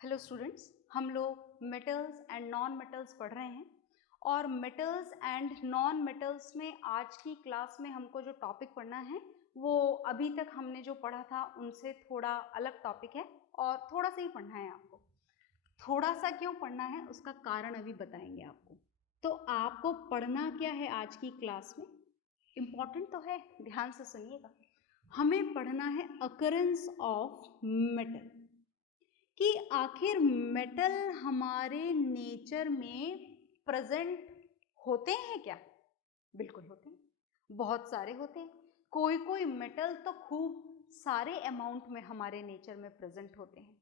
Hello students, हम लोग metals and non metals पढ़ रहे हैं और मेटल्स एंड नॉन मेटल्स में आज की क्लास में हमको जो टॉपिक पढ़ना है वो अभी तक हमने जो पढ़ा था उनसे थोड़ा अलग टॉपिक है और थोड़ा सा ही पढ़ना है आपको। थोड़ा सा क्यों पढ़ना है उसका कारण अभी बताएंगे आपको। तो आपको पढ़ना क्या है आज की क्लास में, इम्पॉर्टेंट तो है, ध्यान से सुनिएगा। हमें पढ़ना है अकरेंस ऑफ मेटल, कि आखिर मेटल हमारे नेचर में प्रेजेंट होते हैं क्या? बिल्कुल होते हैं, बहुत सारे होते हैं। कोई कोई मेटल तो खूब सारे अमाउंट में हमारे नेचर में प्रेजेंट होते हैं।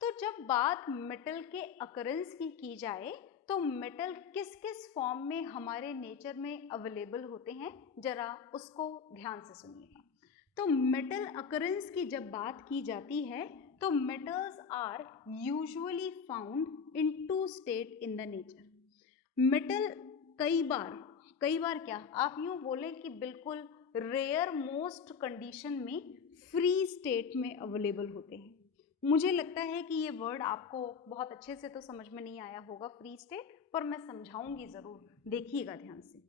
तो जब बात मेटल के अकरेंस की जाए तो मेटल किस किस फॉर्म में हमारे नेचर में अवेलेबल होते हैं, जरा उसको ध्यान से सुनिएगा। तो मेटल अकरेंस की जब बात की जाती है तो metals are usually found in two state in the nature. Metal कई बार क्या आप यूं बोले कि बिल्कुल रेयर मोस्ट कंडीशन में फ्री स्टेट में अवेलेबल होते हैं। मुझे लगता है कि ये वर्ड आपको बहुत अच्छे से तो समझ में नहीं आया होगा फ्री स्टेट, पर मैं समझाऊंगी जरूर, देखिएगा ध्यान से।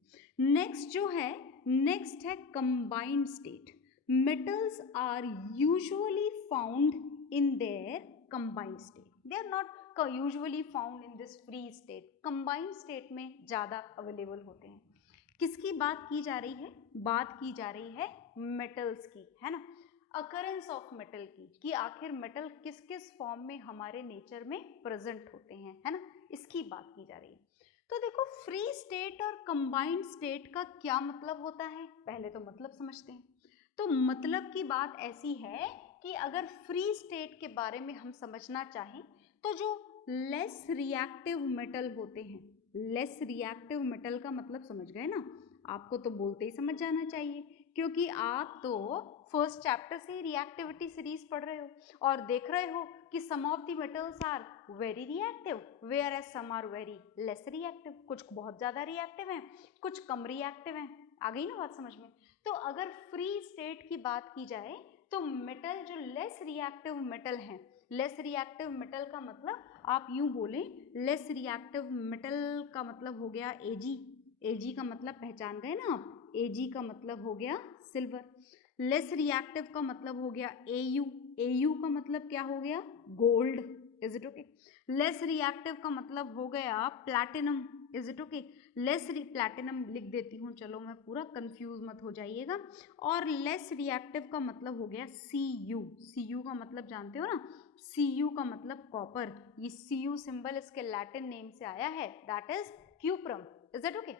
नेक्स्ट है combined state. Metals are usually found in their combined state. They are not usually found in this free state. Combined state में ज़्यादा available होते हैं। किसकी बात की जा रही है? बात की जा रही है metals की, है ना। Occurrence of metal की, कि आखिर metal किस किस फॉर्म में हमारे नेचर में प्रेजेंट होते हैं, है ना, इसकी बात की जा रही है। तो देखो, फ्री स्टेट और कंबाइंड स्टेट का क्या मतलब होता है, पहले तो मतलब समझते हैं। तो मतलब की बात ऐसी है कि अगर फ्री स्टेट के बारे में हम समझना चाहें तो जो लेस रिएक्टिव मेटल होते हैं, लेस रिएक्टिव मेटल का मतलब समझ गए ना, आपको तो बोलते ही समझ जाना चाहिए क्योंकि आप तो फर्स्ट चैप्टर से ही रिएक्टिविटी सीरीज पढ़ रहे हो और देख रहे हो कि some of the metals are very reactive whereas some are very less reactive. कुछ बहुत ज़्यादा रिएक्टिव हैं, कुछ कम रिएक्टिव हैं। आ गई ना बात समझ में। तो अगर फ्री स्टेट की बात की जाए तो मेटल जो लेस रिएक्टिव मेटल हैं, लेस रिएक्टिव मेटल का मतलब आप यूं बोलें, लेस रिएक्टिव मेटल का मतलब हो गया एजी। एजी का मतलब पहचान गए ना आप, एजी का मतलब हो गया सिल्वर। लेस रिएक्टिव का मतलब हो गया एयू। एयू का मतलब क्या हो गया? Gold. Is it okay? Less reactive का मतलब हो गया platinum. Is it okay? Platinum लिख देती हूँ, चलो मैं पूरा कंफ्यूज मत हो जाइएगा। और लेस रिएक्टिव का मतलब हो गया सी यू। सी यू का मतलब जानते हो ना, सी यू का मतलब कॉपर। ये सी यू सिंबल इसके लैटिन नेम से आया है, that is cuprum. Is it okay?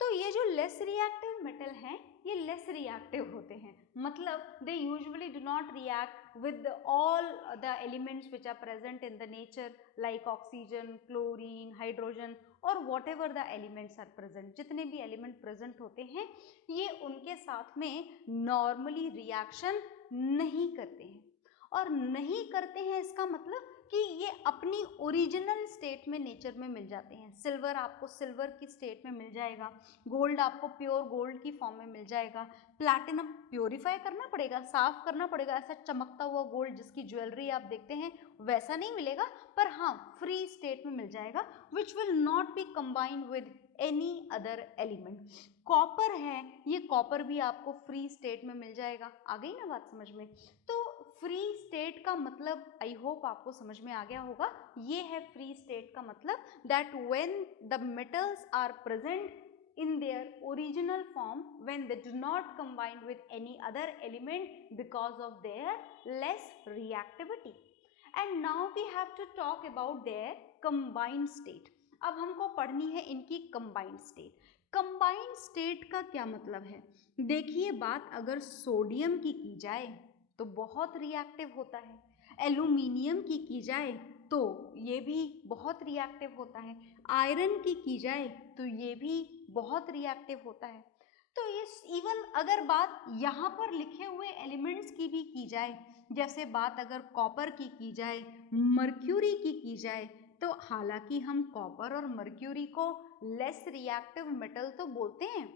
तो ये जो लेस रिएक्टिव मेटल हैं ये लेस रिएक्टिव होते हैं, मतलब they usually do not react with all the elements which are present in the nature like oxygen, chlorine, hydrogen or whatever the elements are present. जितने भी element present होते हैं ये उनके साथ में नॉर्मली रिएक्शन नहीं करते हैं। और नहीं करते हैं इसका मतलब कि ये अपनी ओरिजिनल स्टेट में नेचर में मिल जाते हैं। सिल्वर आपको सिल्वर की स्टेट में मिल जाएगा, गोल्ड आपको प्योर गोल्ड की फॉर्म में मिल जाएगा, प्लैटिनम प्योरीफाई करना पड़ेगा, साफ करना पड़ेगा। ऐसा चमकता हुआ गोल्ड जिसकी ज्वेलरी आप देखते हैं वैसा नहीं मिलेगा, पर हाँ फ्री स्टेट में मिल जाएगा, which will not be combined with any other element. Copper है, ये कॉपर भी आपको फ्री स्टेट में मिल जाएगा। आ गई ना बात समझ में? तो फ्री स्टेट का मतलब आई होप आपको समझ में आ गया होगा। ये है फ्री स्टेट का मतलब, that when the metals are present in their original form when they do not combine with any other element because of their less reactivity. And now we have to talk about their combined state. अब हमको पढ़नी है इनकी combined state. combined state का क्या मतलब है? देखिए, बात अगर सोडियम की जाए तो बहुत रिएक्टिव होता है, एल्यूमिनियम की जाए तो ये भी बहुत रिएक्टिव होता है, आयरन की जाए तो ये भी बहुत रिएक्टिव होता है। तो ये इवन अगर बात यहाँ पर लिखे हुए एलिमेंट्स की भी की जाए, जैसे बात अगर कॉपर की जाए, मर्क्यूरी की जाए, तो हालांकि हम कॉपर और मर्क्यूरी को लेस रिएक्टिव मेटल तो बोलते हैं,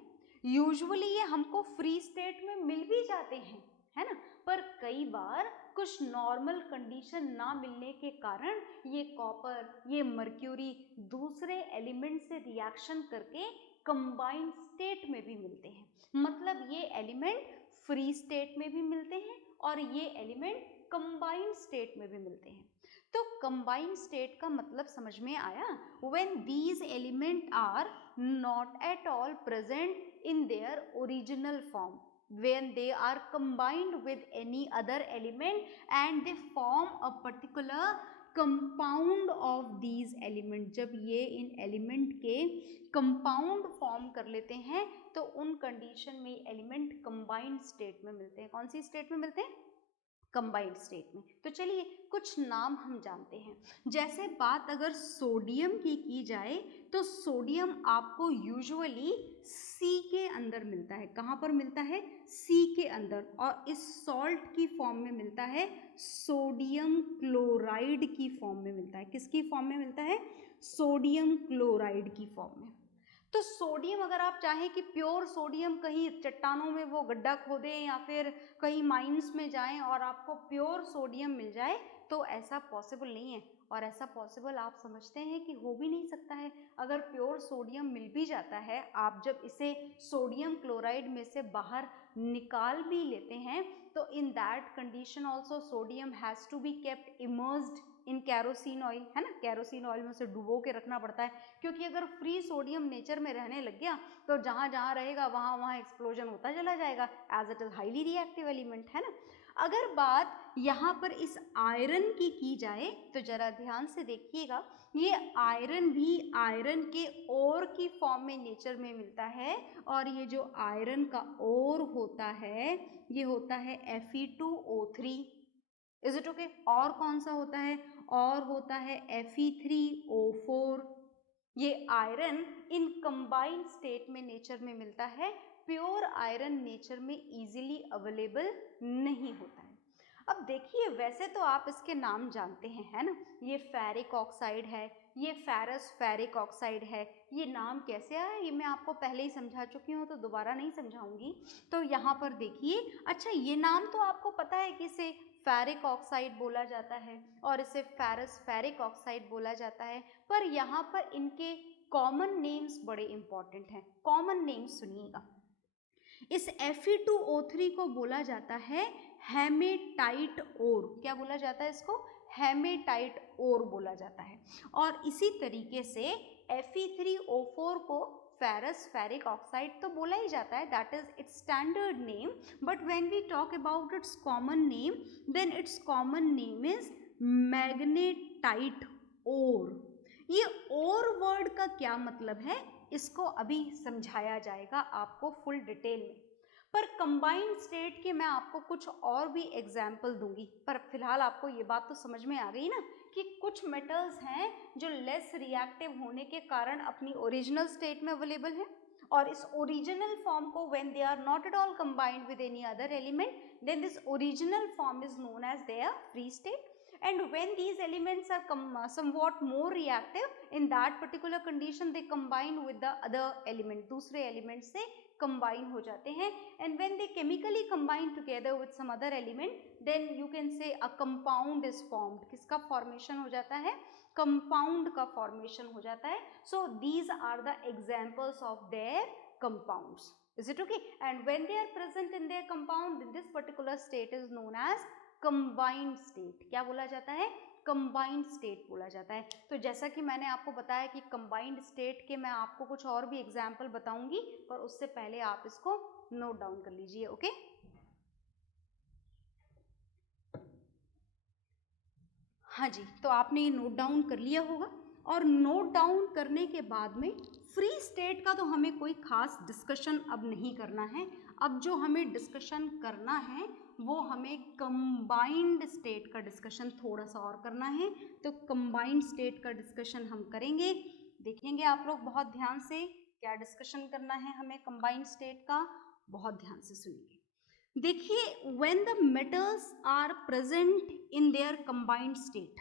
यूजुअली ये हमको फ्री स्टेट में मिल भी जाते हैं, है ना, पर कई बार कुछ नॉर्मल कंडीशन ना मिलने के कारण ये कॉपर, ये मर्क्यूरी दूसरे एलिमेंट से रिएक्शन करके कंबाइंड स्टेट में भी मिलते हैं। मतलब ये एलिमेंट फ्री स्टेट में भी मिलते हैं और ये एलिमेंट कंबाइंड स्टेट में भी मिलते हैं। तो कंबाइंड स्टेट का मतलब समझ में आया? When these element are not at all present in their original form, when they are combined with any other element and they form a particular compound of these element, जब ये इन element के compound form कर लेते हैं तो उन condition में element combined state में मिलते हैं। कौन सी स्टेट में मिलते हैं? कंबाइंड स्टेट में। तो चलिए कुछ नाम हम जानते हैं। जैसे बात अगर सोडियम की जाए तो सोडियम आपको यूजुअली सी के अंदर मिलता है। कहाँ पर मिलता है? सी के अंदर, और इस सॉल्ट की फॉर्म में मिलता है, सोडियम क्लोराइड की फॉर्म में मिलता है। किसकी फॉर्म में मिलता है? सोडियम क्लोराइड की फॉर्म में। तो सोडियम अगर आप चाहें कि प्योर सोडियम कहीं चट्टानों में वो गड्ढा खोदें या फिर कहीं माइंस में जाएं और आपको प्योर सोडियम मिल जाए, तो ऐसा पॉसिबल नहीं है। और ऐसा पॉसिबल आप समझते हैं कि हो भी नहीं सकता है। अगर प्योर सोडियम मिल भी जाता है, आप जब इसे सोडियम क्लोराइड में से बाहर निकाल भी लेते हैं, तो in that condition also sodium has to be kept immersed in kerosene oil, है ना। कैरोसिन ऑयल में उसे डुबो के रखना पड़ता है, क्योंकि अगर फ्री सोडियम नेचर में रहने लग गया तो जहाँ जहाँ रहेगा वहाँ वहाँ एक्सप्लोजन होता चला जाएगा, as it is highly reactive element, है ना। अगर बात यहाँ पर इस आयरन की जाए तो जरा ध्यान से देखिएगा, ये आयरन भी आयरन के ओर की फॉर्म में नेचर में मिलता है, और ये जो आयरन का ओर होता है ये होता है Fe2O3। Is it okay? और कौन सा होता है? और होता है Fe3O4। ये आयरन इन कंबाइंड स्टेट में नेचर में मिलता है। प्योर आयरन नेचर में इजीली अवेलेबल नहीं होता है। अब देखिए, वैसे तो आप इसके नाम जानते हैं, है ना। ये फेरिक ऑक्साइड है, ये फेरस फेरिक ऑक्साइड है। ये नाम कैसे आया ये मैं आपको पहले ही समझा चुकी हूँ, तो दोबारा नहीं समझाऊंगी। तो यहाँ पर देखिए, अच्छा ये नाम तो आपको पता है कि इसे फेरिक ऑक्साइड बोला जाता है और इसे फेरस फेरिक ऑक्साइड बोला जाता है, पर यहाँ पर इनके कॉमन नेम्स बड़े इंपॉर्टेंट हैं। कॉमन नेम्स सुनिएगा। इस Fe2O3 को बोला जाता है हेमेटाइट ओर। क्या बोला जाता है इसको? हेमेटाइट ओर बोला जाता है। और इसी तरीके से Fe3O4 को फेरस फेरिक ऑक्साइड तो बोला ही जाता है, that is its standard name. But when we talk about its common name, then its common name is magnetite ore. ये ओर वर्ड का क्या मतलब है इसको अभी समझाया जाएगा आपको फुल डिटेल में, पर कंबाइंड स्टेट के मैं आपको कुछ और भी एग्जाम्पल दूंगी। पर फिलहाल आपको ये बात तो समझ में आ गई ना कि कुछ मेटल्स हैं जो लेस रिएक्टिव होने के कारण अपनी ओरिजिनल स्टेट में अवेलेबल हैं, और इस ओरिजिनल फॉर्म को when they are not at all combined with any other element, then this original form is known as their free state. And when these elements are somewhat more reactive, in that particular condition they combine with the other element, दूसरे element से combine हो जाते हैं, and when they chemically combine together with some other element, then you can say a compound is formed। किसका formation हो जाता है? compound का formation हो जाता है। So these are the examples of their compounds, is it okay? And when they are present in their compound, this particular state is known as combined state. क्या बोला जाता है? कंबाइंड स्टेट बोला जाता है। तो जैसा कि मैंने आपको बताया कि कंबाइंड स्टेट के मैं आपको कुछ और भी एग्जाम्पल बताऊंगी, पर उससे पहले आप इसको नोट डाउन कर लीजिए, ओके। हाँ जी, तो आपने ये नोट डाउन कर लिया होगा, और नोट डाउन करने के बाद में फ्री स्टेट का तो हमें कोई खास डिस्कशन अब नहीं करना है। अब जो हमें डिस्कशन करना है वो हमें कंबाइंड स्टेट का डिस्कशन थोड़ा सा और करना है। तो कंबाइंड स्टेट का डिस्कशन हम करेंगे, देखेंगे आप लोग बहुत ध्यान से क्या डिस्कशन करना है हमें कंबाइंड स्टेट का, बहुत ध्यान से सुनिए। देखिए, when the metals are present in their combined state,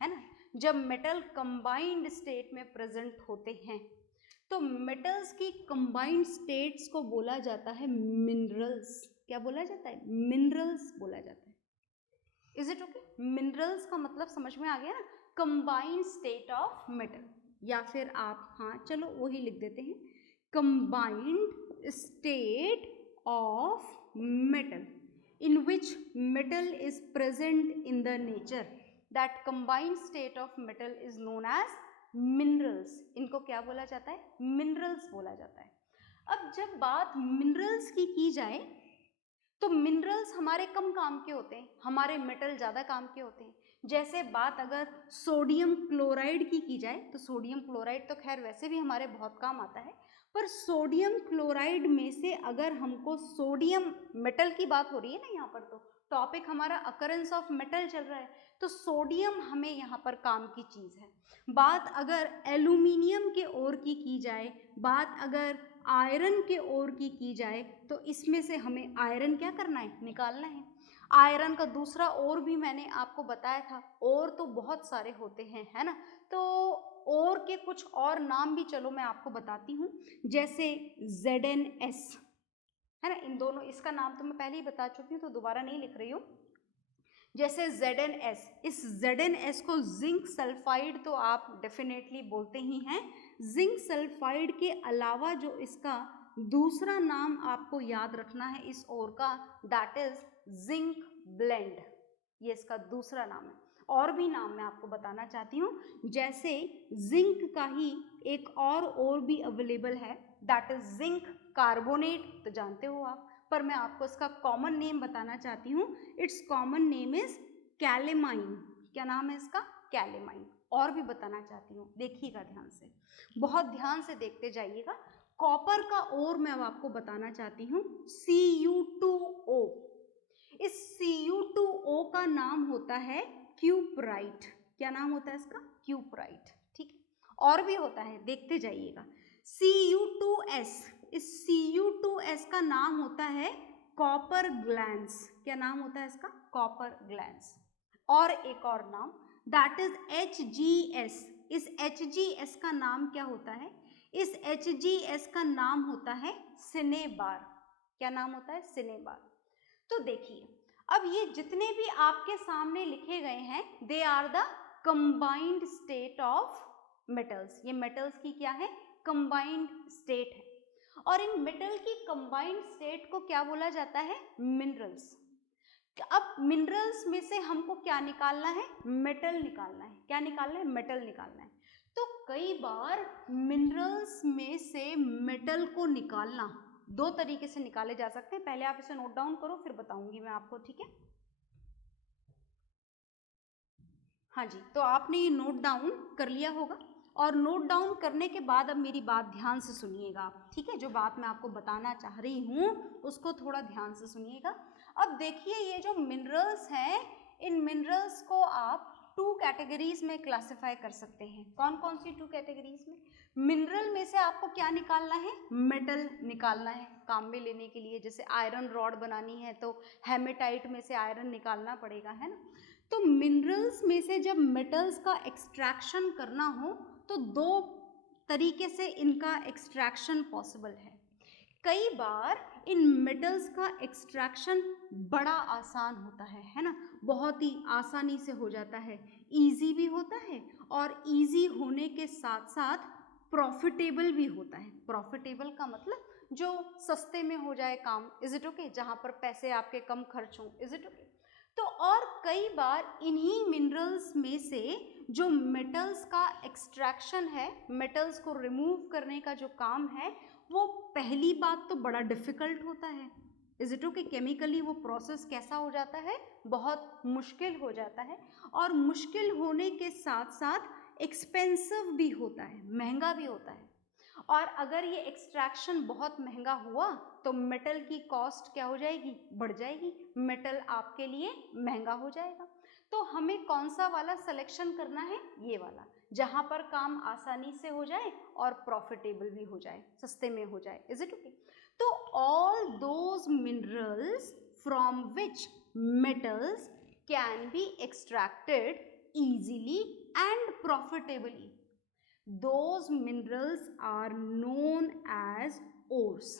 है ना, जब मेटल कंबाइंड स्टेट में प्रेजेंट होते हैं तो मेटल्स की कंबाइंड स्टेट्स को बोला जाता है मिनरल्स। क्या बोला जाता है? मिनरल्स बोला जाता है। Is it okay? मिनरल्स का मतलब समझ में आ गया ना, कंबाइंड स्टेट ऑफ मेटल, या फिर आप हाँ चलो वही लिख देते हैं, combined state of metal in which metal is present in the nature. That combined state of metal is known as minerals. इनको क्या बोला जाता है? मिनरल्स बोला जाता है। अब जब बात मिनरल्स की जाए तो मिनरल्स हमारे कम काम के होते हैं, हमारे मेटल ज़्यादा काम के होते हैं। जैसे बात अगर सोडियम क्लोराइड की जाए तो सोडियम क्लोराइड तो खैर वैसे भी हमारे बहुत काम आता है, पर सोडियम क्लोराइड में से अगर हमको सोडियम मेटल की बात हो रही है ना, यहाँ पर तो टॉपिक हमारा अकरेंस ऑफ मेटल चल रहा है, तो सोडियम हमें यहाँ पर काम की चीज़ है। बात अगर एल्यूमिनियम के ओर की जाए, बात अगर आयरन के ओर की जाए, तो इसमें से हमें आयरन क्या करना है? निकालना है। आयरन का दूसरा और भी मैंने आपको बताया था, और तो बहुत सारे होते हैं, है ना, तो और के कुछ और नाम भी चलो मैं आपको बताती हूँ, जैसे ZnS, है ना, इन दोनों, इसका नाम तो मैं पहले ही बता चुकी हूँ तो दोबारा नहीं लिख रही हूँ। जैसे ZnS, इस ZnS को जिंक सल्फाइड तो आप डेफिनेटली बोलते ही हैं। जिंक सल्फाइड के अलावा जो इसका दूसरा नाम आपको याद रखना है इस ओर का, दैट इज जिंक ब्लेंड, ये इसका दूसरा नाम है। और भी नाम मैं आपको बताना चाहती हूँ, जैसे जिंक का ही एक और भी अवेलेबल है, दैट इज जिंक कार्बोनेट, तो जानते हो आप, पर मैं आपको इसका कॉमन नेम बताना चाहती हूँ। It's common name is calamine. क्या नाम है इसका? कैलेमाइन। और भी बताना चाहती हूँ, देखिएगा ध्यान से, बहुत ध्यान से देखते जाइएगा। कॉपर का और मैं अब आपको बताना चाहती हूँ, Cu2O। इस Cu2O का नाम होता है क्यूपराइट। क्या नाम होता है इसका? क्यूपराइट। ठीक है, और भी होता है, देखते जाइएगा। Cu2S, इस Cu2S का नाम होता है कॉपर ग्लैंस। क्या नाम होता है इसका? Copper glance. और एक और नाम, दैट इज HgS। इस HgS का नाम क्या होता है? इस HgS का नाम होता है सिनेबार। क्या नाम होता है? सिनेबार। तो देखिए, अब ये जितने भी आपके सामने लिखे गए हैं, they are the combined state of metals. ये मेटल्स की क्या है? कंबाइंड स्टेट है। और इन मेटल की कंबाइंड स्टेट को क्या बोला जाता है? मिनरल्स। अब मिनरल्स में से हमको क्या निकालना है? मेटल निकालना है। क्या निकालना है? मेटल निकालना है। तो कई बार मिनरल्स में से मेटल को निकालना दो तरीके से निकाले जा सकते हैं। पहले आप इसे नोट डाउन करो, फिर बताऊंगी मैं आपको, ठीक है? हाँ जी, तो आपने ये नोट डाउन कर लिया होगा, और नोट डाउन करने के बाद अब मेरी बात ध्यान से सुनिएगा, ठीक है? जो बात मैं आपको बताना चाह रही हूँ उसको थोड़ा ध्यान से सुनिएगा। अब देखिए, ये जो मिनरल्स हैं, इन मिनरल्स को आप टू कैटेगरीज में क्लासिफाई कर सकते हैं। कौन कौन सी टू कैटेगरीज में? मिनरल में से आपको क्या निकालना है? मेटल निकालना है काम में लेने के लिए। जैसे आयरन रॉड बनानी है तो हेमेटाइट में से आयरन निकालना पड़ेगा, है ना? तो मिनरल्स में से जब मेटल्स का एक्सट्रैक्शन करना हो तो दो तरीके से इनका एक्सट्रैक्शन पॉसिबल है। कई बार इन मेटल्स का एक्सट्रैक्शन बड़ा आसान होता है ना, बहुत ही आसानी से हो जाता है, इजी भी होता है, और इजी होने के साथ साथ प्रॉफिटेबल भी होता है। प्रॉफिटेबल का मतलब जो सस्ते में हो जाए काम, इज इट ओके? जहाँ पर पैसे आपके कम खर्च हों, इज इट ओके? तो और कई बार इन्हीं मिनरल्स में से जो मेटल्स का एक्सट्रैक्शन है, मेटल्स को रिमूव करने का जो काम है, वो पहली बात तो बड़ा डिफिकल्ट होता है। Is it okay? केमिकली वो प्रोसेस कैसा हो जाता है? बहुत मुश्किल हो जाता है, और मुश्किल होने के साथ साथ एक्सपेंसिव भी होता है, महंगा भी होता है। और अगर ये एक्सट्रैक्शन बहुत महंगा हुआ तो मेटल की कॉस्ट क्या हो जाएगी? बढ़ जाएगी, मेटल आपके लिए महंगा हो जाएगा। तो हमें कौन सा वाला सिलेक्शन करना है? ये वाला, जहाँ पर काम आसानी से हो जाए और प्रॉफिटेबल भी हो जाए, सस्ते में हो जाए। Is it okay? तो all those minerals from which metals can be extracted easily and profitably, those minerals are known as ores.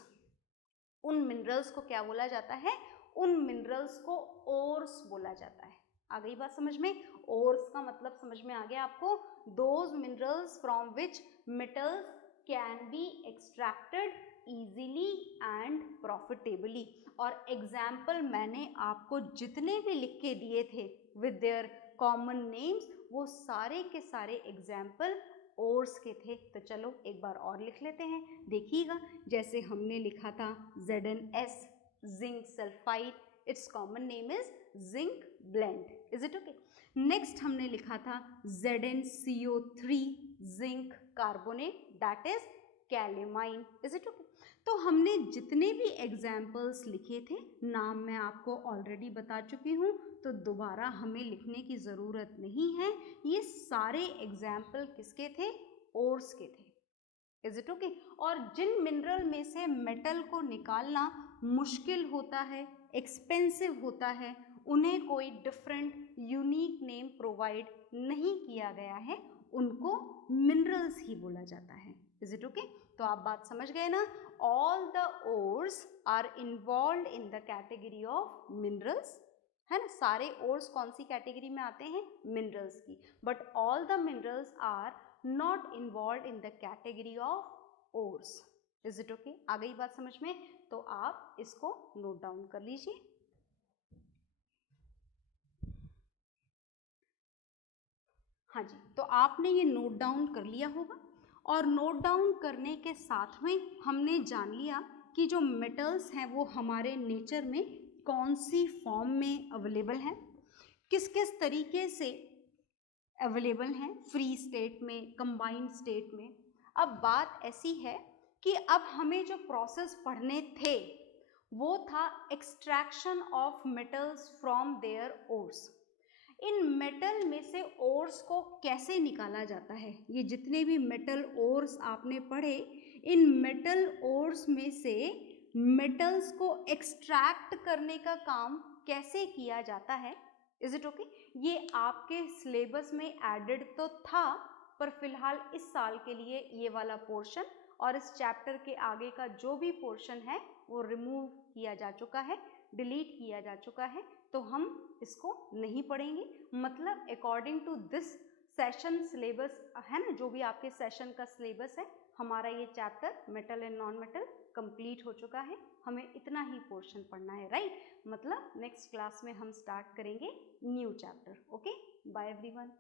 उन मिनरल्स को क्या बोला जाता है? उन मिनरल्स को ओर्स बोला जाता है। आ गई बात समझ में? ओर्स का मतलब समझ में आ गया आपको? Those minerals from which metals can be extracted easily and profitably. और एग्जाम्पल मैंने आपको जितने भी लिख के दिए थे विद देयर कॉमन नेम्स, वो सारे के सारे एग्जाम्पल ओर्स के थे। तो चलो एक बार और लिख लेते हैं, देखिएगा। जैसे हमने लिखा था ZnS, zinc sulphide, it's common name is zinc blende, is it okay? Next हमने लिखा था ZnCO3, zinc carbonate, that is calamine, is it okay? तो हमने जितने भी एग्जाम्पल्स लिखे थे, नाम मैं आपको ऑलरेडी बता चुकी हूँ, तो दोबारा हमें लिखने की ज़रूरत नहीं है। ये सारे एग्जाम्पल किसके थे? ओर्स के थे, इज इट ओके? और जिन मिनरल में से मेटल को निकालना मुश्किल होता है, एक्सपेंसिव होता है, उन्हें कोई डिफरेंट यूनिक नेम प्रोवाइड नहीं किया गया है, उनको मिनरल्स ही बोला जाता है, इज इट ओके? तो आप बात समझ गए ना? All the ores are involve in the category of minerals, है ना? सारे ओर्स कौन सी कैटेगरी में आते हैं? मिनरल्स की। But all the minerals are not involve in the category of ores, is it okay? आ गई बात समझ में? तो आप इसको नोट डाउन कर लीजिए। हाँ जी, तो आपने ये नोट डाउन कर लिया होगा। और नोट डाउन करने के साथ में हमने जान लिया कि जो मेटल्स हैं वो हमारे नेचर में कौन सी फॉर्म में अवेलेबल हैं, किस किस तरीके से अवेलेबल हैं, फ्री स्टेट में, कंबाइंड स्टेट में। अब बात ऐसी है कि अब हमें जो प्रोसेस पढ़ने थे वो था extraction of metals from their ores. इन मेटल में से ओर्स को कैसे निकाला जाता है? ये जितने भी मेटल ओर्स आपने पढ़े, इन मेटल ओर्स में से मेटल्स को एक्सट्रैक्ट करने का काम कैसे किया जाता है, इज इट ओके? ये आपके सिलेबस में एडेड तो था, पर फिलहाल इस साल के लिए ये वाला पोर्शन और इस चैप्टर के आगे का जो भी पोर्शन है वो रिमूव किया जा चुका है, डिलीट किया जा चुका है, तो हम इसको नहीं पढ़ेंगे। मतलब according to this session syllabus है ना, जो भी आपके सेशन का सिलेबस है, हमारा ये chapter metal and non metal complete हो चुका है। हमें इतना ही पोर्शन पढ़ना है, राइट? मतलब नेक्स्ट क्लास में हम स्टार्ट करेंगे new chapter. Okay, bye everyone.